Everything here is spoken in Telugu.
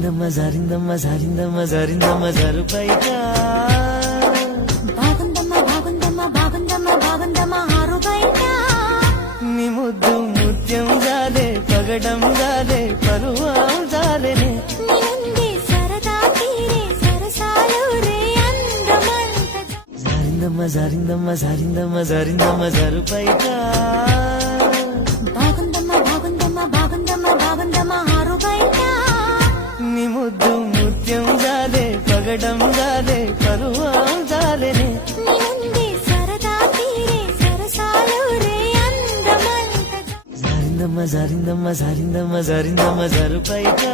జారిందమ్మ జారిందమ్మ జారిందమ్మ జారు బయట బాగుందమ్మా ఆరు బయట నీ ముద్దు ముత్యం జాలే పగడం జాలే పరువం జాలేనే నింది సరదా తీరే సరసాలు రే అందమంత జారిందమ్మ జారిందమ్మ జారు బయట బాగుందమ్మా ఆరు బయట నీ ముద్దు ముత్యం జాలే పగడం జాలే పరువం జాలేనే నింది సరదా తీరే సరసాలు రే అందమంత జారిందమ్మ జారు బయట